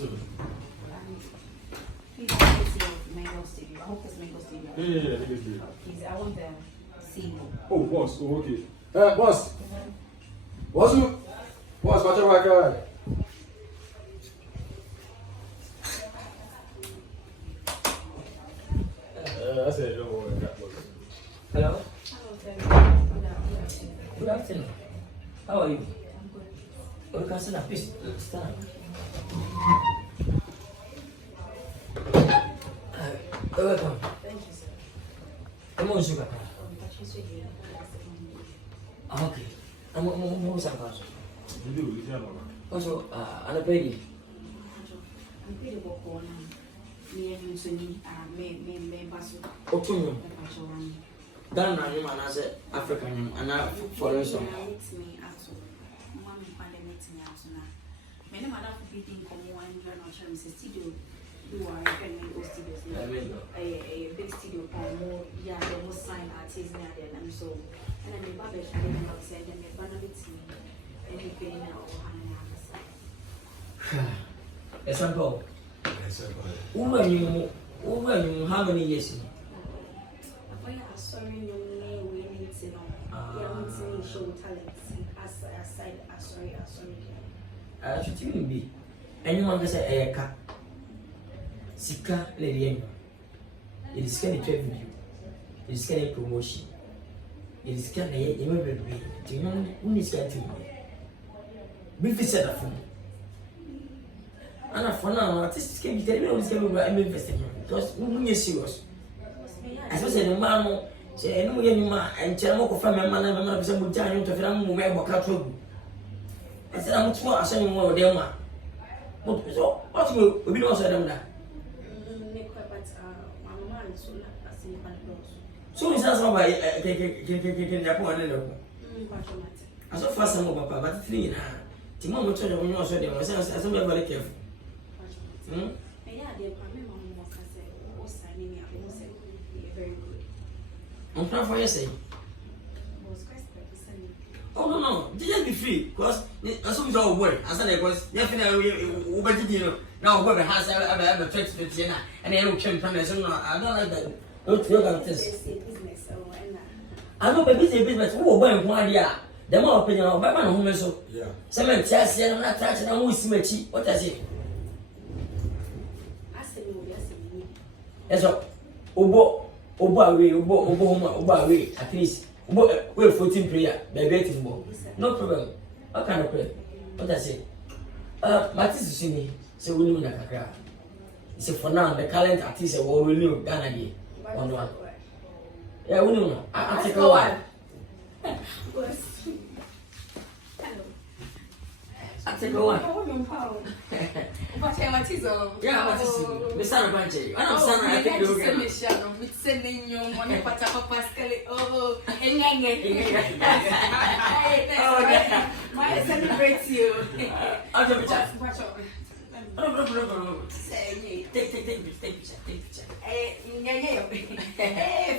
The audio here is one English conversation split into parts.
He's Mango Studio. I hope it's Mango Studio. Yeah, I think it's good. I want the single. Oh, boss. Oh, okay. Boss. Boss, watch your right guy. I said, don't worry. Hello? Hello, Good afternoon. How are you? I'm good. Oh, Nkansah, please stand. Welcome. Thank you, sir. Come on, sugar. She's with you. Okay. I'm going to You do, you tell me. also, I'm a baby. I'm pretty book on me and you to me, me, Basu. Open Ghana, you man, as African, and now foreign song. Meet me at Mommy pandemic me out now. Many madam beating come one and not sure Mrs. Studio. You are a go studios. A big studio for more, yeah, they must sign artists near them, and so. And then the barber should have said, and the banner with me, and he paying out Yes, I'm going. Woman, how many years? Sorry, no, we need to know. We are meeting show talents. Aside, sorry. Should you be? Anyone can say, Sika, lady, it is kind of trade view, it is kind of promotion, it is kind of immigrant way. Do you know who is going to be? Briefly said a phone. And for now, artists can be telling me what is going to be investing because when you're serious. As I said, the man, say, no, and tell me, family man, and I'm some time to film who wear what trouble. I said, I'm too much, I said, more than one. So, what will be also done? So, it's not somebody can happen. I saw fast some of Papa, but 3 now. Timon told you also there was as I'm very careful. I'm proud for you, say. Oh, no, just be free, because as soon as all work, as I was definitely over the now, whoever has ever 20 and then you can come as I don't like that. Don't look at this. I know baby business who went 1 year. The more opinion of Batman who so. Yeah. Some tests and not touching and who is what I say. I said, yes, Obo, at least. We're 14 prayer, baby, no problem. What kind of prayer? What I say? Matis is see me, so we know that. It's for now, the current artist will renew Ghana on one. Yeah, we know. I take a while. I take a while. Yeah, what is it? Miss Sarah Banche. I don't sound like I think with sending you money, Pascal. Oh, I celebrate you. Take picture. Hey,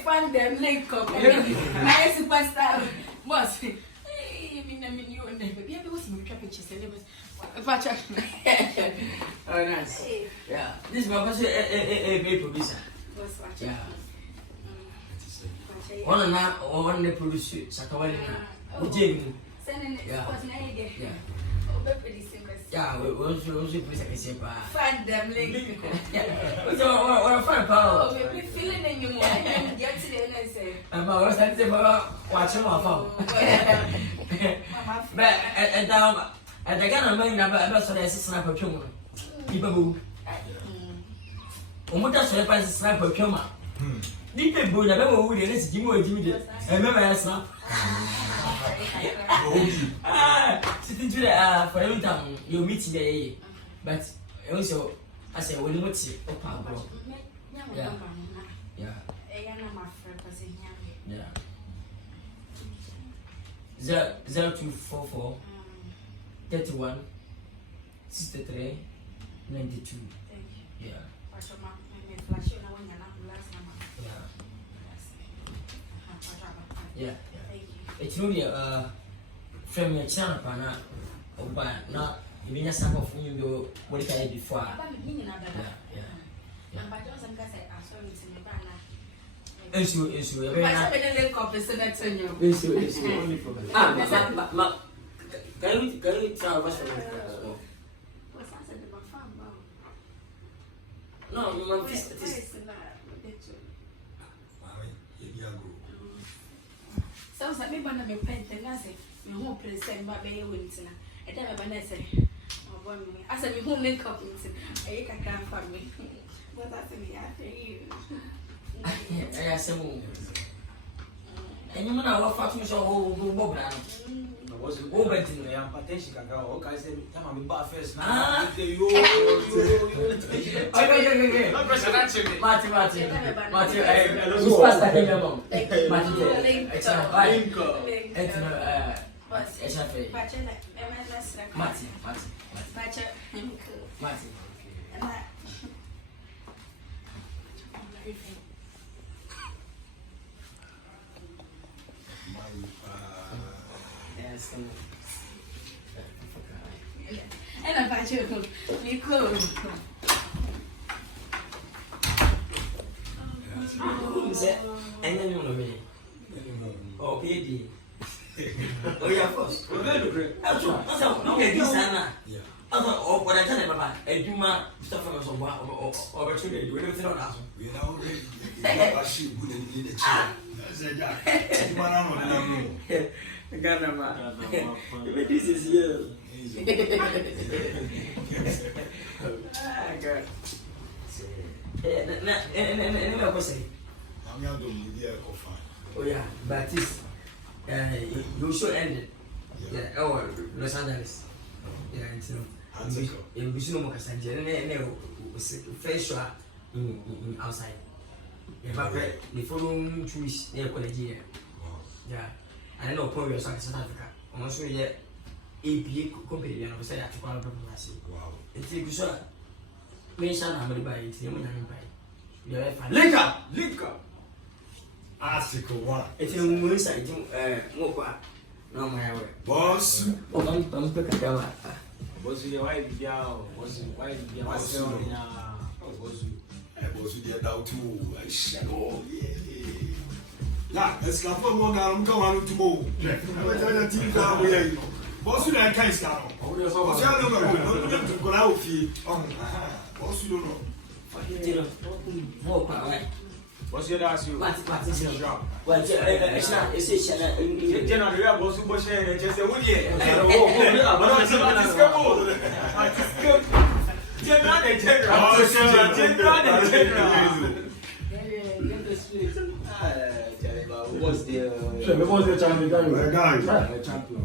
fun them, link up. Nice superstar. Boss. Hey, I mean, you and them. Baby, I was in pictures. Oh, nice. Yeah. This is my first a producer. Yeah. One day produce Sakawali. Ujemi. Yeah. Yeah, we also put a simple. Find them, link. What a fun power. Oh, we're feeling in you more. Get to the end and say, I'm watching my phone. But at the Ghana man, I'm so there's a sniper chum. People move. What does the price sniper chum? Deep in Buddha, never would it Jimmy or Jimmy. I remember I snap. Sitting to the for every time you meet today, but also I say, when you see, yeah, yeah, yeah. 0244 31 63 92. Yeah. Yeah. It's really from your channel, but not Even a sample of you what can I before? Yeah. But just I'm gonna say, I'm sorry to me, Bana. Issue. But I'm gonna link up with that on you. Issue. Only problem. Can you tell what's the no, you want this. So, me wanna be painting, I say, me won't present but be winter. I never when I say, I said, we won't link up into a can't for me. But that's me after you. I said, and you know what fucking show Bob now. Was open to the potential can go. Okay, I said, come on, buy first. Martin, who's past that game? Martin, and about you, you cool. And then you know me. Oh, PD. Oh, yeah, first. We're going to pray. Okay, this Anna. Oh, what I tell you about, and you might stuff from us over 2 days. We're going to us. We are already a sheep who didn't need a chair. Ghana, this is you. Oh yeah, but this you should end it. Yeah, oh Los Angeles. Yeah, it's no. You should know more fresh in outside. Yeah, the following choice near college. Yeah. I know probably South Africa. I'm also yet EP company and I say at Kuala Lumpur. Wow. It's a good mention how many by it. You're fine. Link up. Article 1. It's a Musa, Moka. No, my way. Boss. Oh, I'm back at Yama. Was you white video? Was you white video? Was you? Was you there now too? Yeah, let's go for one down. Come on tomorrow. I'm going to team down here. Boss, you don't can't start. Boss, you don't know. To go out here. Boss, you don't know. What's your last you? What's it's a general, you have boss who was sharing just a wood yet. What's the champion? My guy. Champion.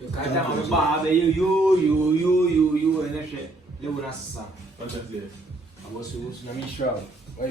You can't have a bar, you, and that's it. They would ask. I was sure. Why